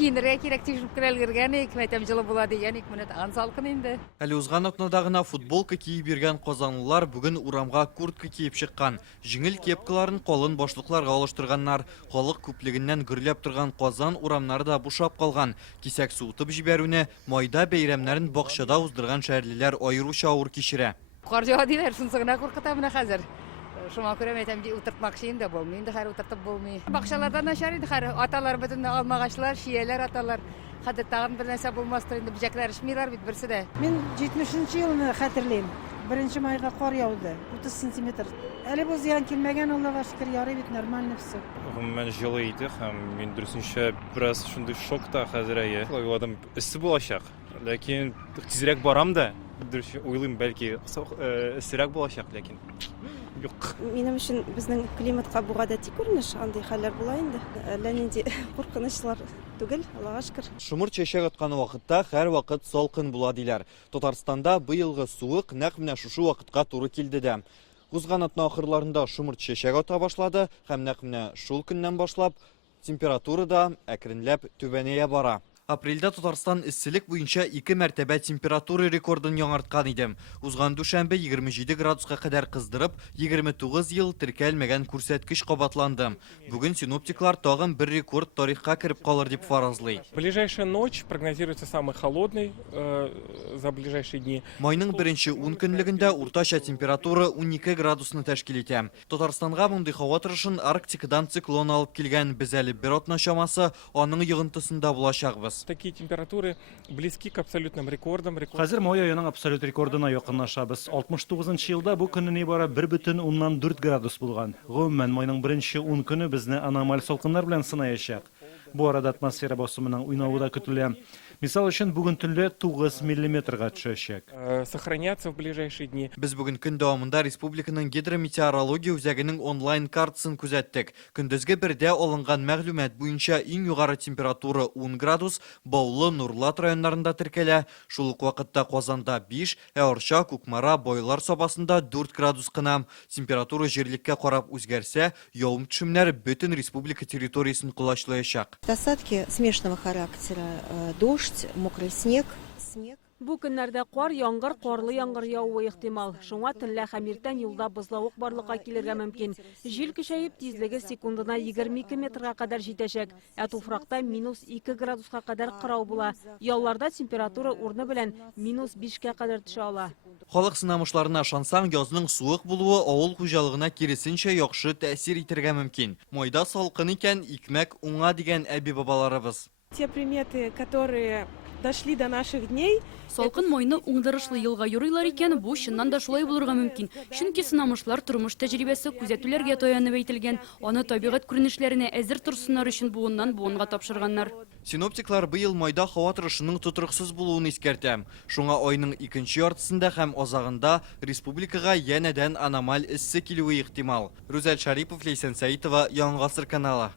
Кийинирге керек тишип мәйтем жылы була дегенек, менә тагын салкын инде. Әлі узган атнадагына футболка кийип биргән казанлылар бүген урамга куртка кийип чыккан. Жиңел кепкаларын колын бошлыкларга алыштырганнар. Халык күплегеннән гөрләп торган Казан урамнары да бушап калган. Кисәк суытып җибәрүне майда бәйрәмнәрен бакчада уздырган шәһәрлеләр айруча авыр кичерә. Кар жава диләр, шунысы гына куркыта менә хәзер. Шуңа күрә мәйтем утыртмакчы инде булмый, инде хәзер утыртып булмый. Бакчаларда начар инде хәзер аталар бөтен алмагачлар, шияләр аталар. Хәзер тагын бер нәрсә булмастыр инде, бөҗәкләр ишмиләр бит берсе дә. Мен 70-нче елны хәтерлим. 1 майга кар яуды, 30 сантиметр. Әле бу зыян килмәгән, Аллага шөкер, ярый бит, нормально все. Гомумән җылы иде һәм мин дөресенчә бераз шундый шокта хәзер әйе. Уйладым, эссе булачак. Ләкин тизрәк барам да, дөресенчә уйлыйм, бәлки эссерәк булачак, ләкин юк. Минем өчен безнең климатка бу гадәти күренеш, андый хәлләр була инде. Әллә нинди куркынычлар түгел, Аллага шөкер. Шумыр чәчәк аткан вакытта һәр вакыт салкын була диләр. Татарстанда быелгы суык нәкъ менә шушы вакытка туры килде дә. Узган атна ахырларында шумыр чәчәк ата башлады һәм нәкъ менә шул көннән башлап температура да әкренләп түбәнәя бара. Апрельдә Татарстан эсселек буенча 2 мәртәбә температура рекордын яңарткан иде. Узган дүшәмбе 27 градуска кадәр кыздырып, 29 ел теркәлмәгән күрсәткеч кабатланды. Бүген синоптиклар тагын бер рекорд тарихка кирип калыр дип фаразлый. Ближайшая ночь прогнозируется самый холодный за ближайшие дни. Майның беренче 10 көнлегендә уртача температура 12 градусны тәшкил итә. Татарстанга мондый һава торышын Арктикадан циклон алып килгән, без әле бер атна чамасы аның йогынтысында булачакбыз. Такие температуры близки к абсолютным рекордам. Хәзер май аеның абсолют рекордына якынлашабыз. 69 елда бу көнне нибары 1,4 градус булган. Гомумән майның беренче 10 көне безне аномаль салкыннар белән сынаячак. Бу арада атмосфера басымының уйнавы да көтелә. Мисал өчен бүген төнлә 9 миллиметрга төшәчәк. Сохранятся в ближайшие дни. Без бүген көн дәвамында республиканың гидрометеорология үзәгенең онлайн картасын күзәттек. Көндезге бердә алынган мәгълүмат буенча иң югары температура 10 градус Баулы, Нурлат районнарында теркәлә. Шул ук вакытта Казанда 5, Арча, Кукмара, Бойлар сабасында 4 градус кына. Температура җирлеккә карап үзгәрсә, явым-төшемнәр бөтен республика территориясен кулачлаячак. Осадки смешанного характера, дождь, мокрый снег. Бу көннәрдә кар, яңгыр, карлы яңгыр явуы ихтимал. Шуңа төнлә һәм иртән юлда бозлавык барлыкка килергә мөмкин. Җил көчәеп, тизлеге секундына 22 метрга кадәр җитәчәк. Ә туфракта -2 градуска кадәр кырау була. Ялларда температура урны белән -5-кә кадәр төшә ала. Халык сынамышларына ышансаң, язның суык булуы авыл хуҗалыгына киресенчә яхшы тәэсир итәргә мөмкин. Майда салкын икән, икмәк уңа дигән әби бабаларыбыз. Те приметы, которые дошли до наших дней. Салкын майны уңдырышлы елга юрыйлар икән, бу чыннан да шулай булырга мөмкин. Чөнки сынамышлар тормыш тәҗрибәсе күзәтүләргә таянып әйтелгән. Аны табигать күренешләренә әзер торсыннар өчен буыннан-буынга тапшырганнар. Синоптиклар быел майда һава торышының тотрыксыз булуын искәртә. Шуңа айның 2нче яртысында һәм азагында республикага янәдән аномаль эссе килүе ихтимал. Рүзәл Шарипов, Лейсән Сәитова, Яңа Гасыр каналы.